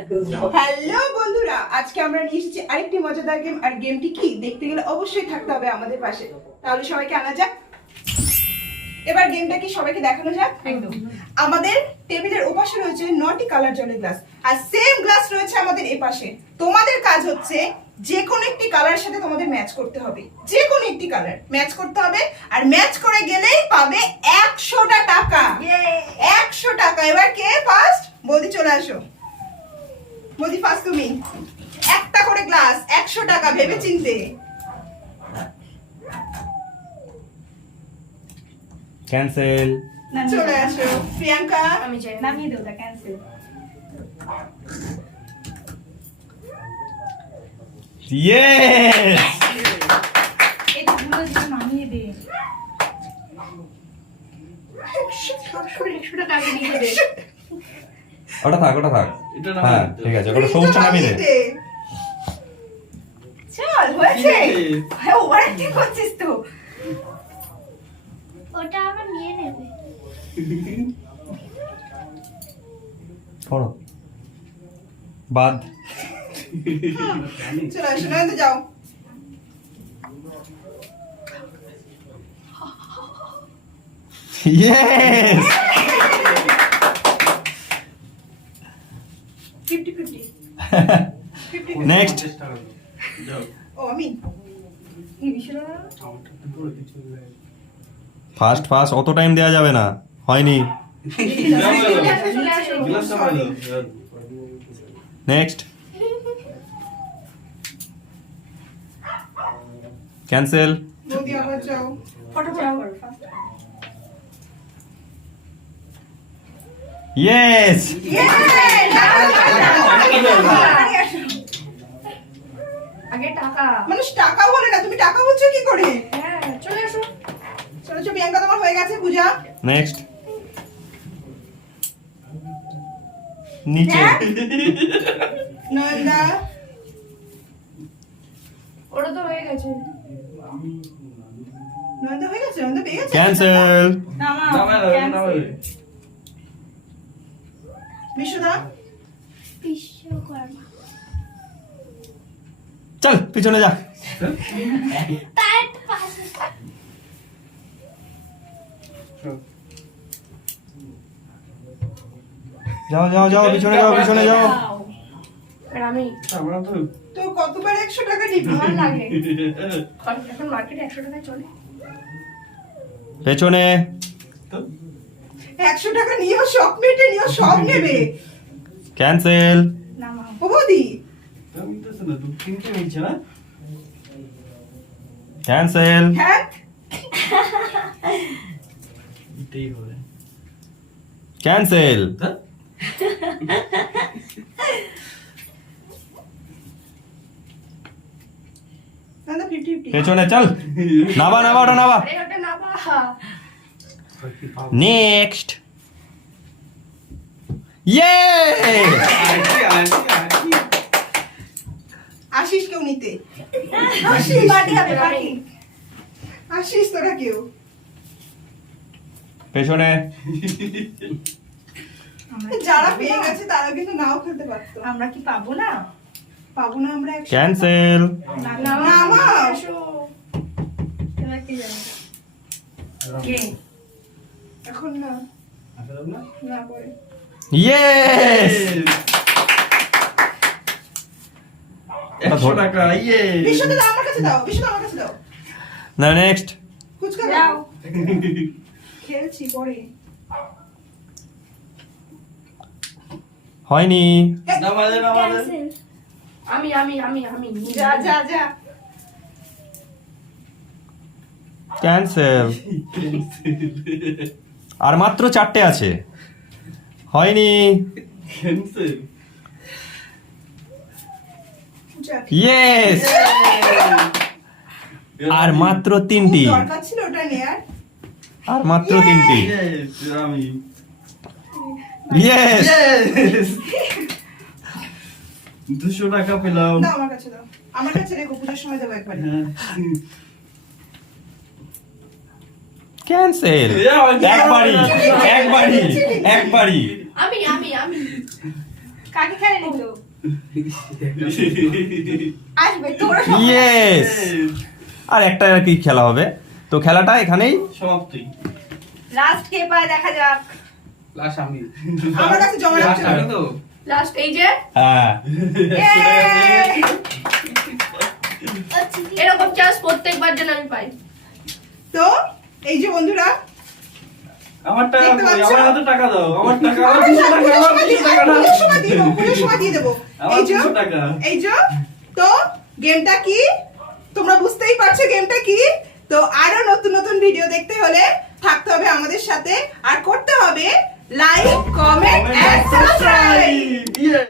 Hello বন্ধুরা, আজকে আমরা নিয়ে এসেছি আরেকটি মজাদার গেম। আর গেমটি কি দেখতে গেলে অবশ্যই থাকতে হবে আমাদের পাশে। তাহলে সবাইকে আনা যাক। এবার গেমটা কি সবাইকে দেখানো যাক। আমাদের টেবিলের ওপাশে রয়েছে 9টি কালার জলের গ্লাস, আর সেম গ্লাস রয়েছে আমাদের এপাশে। তোমাদের কাজ হচ্ছে যে কোনো একটি কালারের সাথে তোমাদের ম্যাচ করতে হবে, যে কোনো একটি কালার ম্যাচ করতে হবে। আর ম্যাচ করে গেলেই পাবে 100টা টাকা। 100 টাকা। এবার কে ফার্স্ট? বৌদি চলে আসো। বৌদি ফার্স্ট তুমি। একটা করে গ্লাস, 100 টাকা, ভেবে চিনতে। ক্যান্সেল। চলে আসো প্রিয়াঙ্কা। আমি চাই নামিয়ে দাও, ওটা ক্যান্সেল। ইয়েস। এটা ভুলে যেন নামিয়ে দে। 100 টাকা আগে দিয়ে দে। ওটা থাক, ওটা থাক। হ্যাঁ ঠিক আছে, ওটা সবুজটা নামিয়ে দে। চল, হয়েছে। হ্যাঁ, ওরা কি করছিস তো? ওটা আবার নিয়ে নেবে। পড়ো বাদ। চলে আসো, নয়তো যাও। ইয়েস। 50-50 নেক্সট। ও আমি এই বিষয়টা ফার্স্ট ফার্স্ট অত টাইম দেওয়া যাবে না, হয়নি। নেক্সট। ক্যান্সেল। বৌদি আবার যাও। ফটোফট করো ফার্স্ট। ইয়েস। আগে টাকা। মানুষ টাকা বলে না, তুমি টাকা বলছো কি করে? হ্যাঁ, চলে আসো। চলো চলো, প্রিয়াঙ্কা তোমার হয়ে গেছে। পূজা নেক্সট। নিচে। নয়নদা ওটা তো হয়ে গেছে। নয়নদা হয়ে গেছে, নয়নদা পেয়ে গেছে। ক্যান্সেল। নামাও, ক্যান্সেল। বিশ্বদা বিশ্বকর্মা। চল পিছনে যা। তার পাশে যাও যাও যাও, পিছনে যাও, পিছনে যাও। আর আমি তো কতবার 100 টাকা নিবি? আমার লাগে। এখন মার্কেটে 100 টাকায় চলে। পেছনে। 100 টাকা নিও, সব মেটে নিও, সব নেবে। ক্যান্সেল। নামাও। ও বৌদি ক্যান্সেল। হ্যাঁ, ক্যান্সেল। নয়নদা 50-50। পেছনে চল। নাবা নাবা, ওটা নাবা। আরে ওটা নামা। নেক্সট। ইয়ে। আসিস কেউ নিতে? পার্টি হবে, পার্টি। আসিস তোরা কেউ? পেছনে। যারা পেয়ে গেছে তারা কিন্তু নাও খেলতে পারতো। আমরা কি পাবো না? পাবো না আমরা 100 টাকা। ক্যান্সেল। নামাও। আসো। এবার কে যাবে? কে? এখন না, না পরে। ইয়েস। 100 টাকা। ইয়ে বিশ্বদা আমার কাছে দাও, বিশ্বদা আমার কাছে দাও। না নেক্সট। কুচকা যাও। দাও। খেলছি পরে। হয়নি। নামালে ক্যান্সেল। আমি আমি আমি আমি যা যা যা। ক্যান্সেল। আর মাত্র 4টে আছে, হয়নি। ক্যান্সেল। যা। ইয়েস। আর মাত্র 3টি, দরকার ছিল ওটা নেয়ার। আর মাত্র 3টি। ইয়েস আমি। ইয়েস। ইয়েস 200 টাকা পেলাম। দাও আমার কাছে দাও। আমার কাছে রেখো, পূজার সময় দেবো একবারে। হ্যাঁ। ক্যান্সেল। একবারই, একবারই, একবারই। আমি আমি আমি কাকে খেলে নিত আসবে তোরা সব ইয়েস আর একটা আর কি খেলা হবে তো খেলাটা এখানেই সমাপ্তি। লাস্ট কে পায় দেখা যাক লাস্ট আমি আমার কাছে জমা রাখতে লাস্ট আমি হবে তো লাস্ট এই যে হ্যাঁ Yay! এরকম চান্স প্রত্যেকবার যেন আমি পাই। তো এই যে বন্ধুরা আমার টাকা দেখতে কই? পাচ্ছ? আমার হাতে টাকা দাও। আমার টাকা, আমার আরে 200 টাকা, পুজোর আমার সময় 200 দিয়ে- টাকা দাও। পুজোর সময় দিয়ে দেবো, পুজোর সময় দিয়ে দেবো। আমার এই যে 200 টাকা। এই যে তো গেমটা কি তোমরা বুঝতেই পারছো গেমটা কি। তো আরো নতুন নতুন ভিডিও দেখতে হলে থাকতে হবে আমাদের সাথে আর করতে হবে like comment and subscribe. Yeah!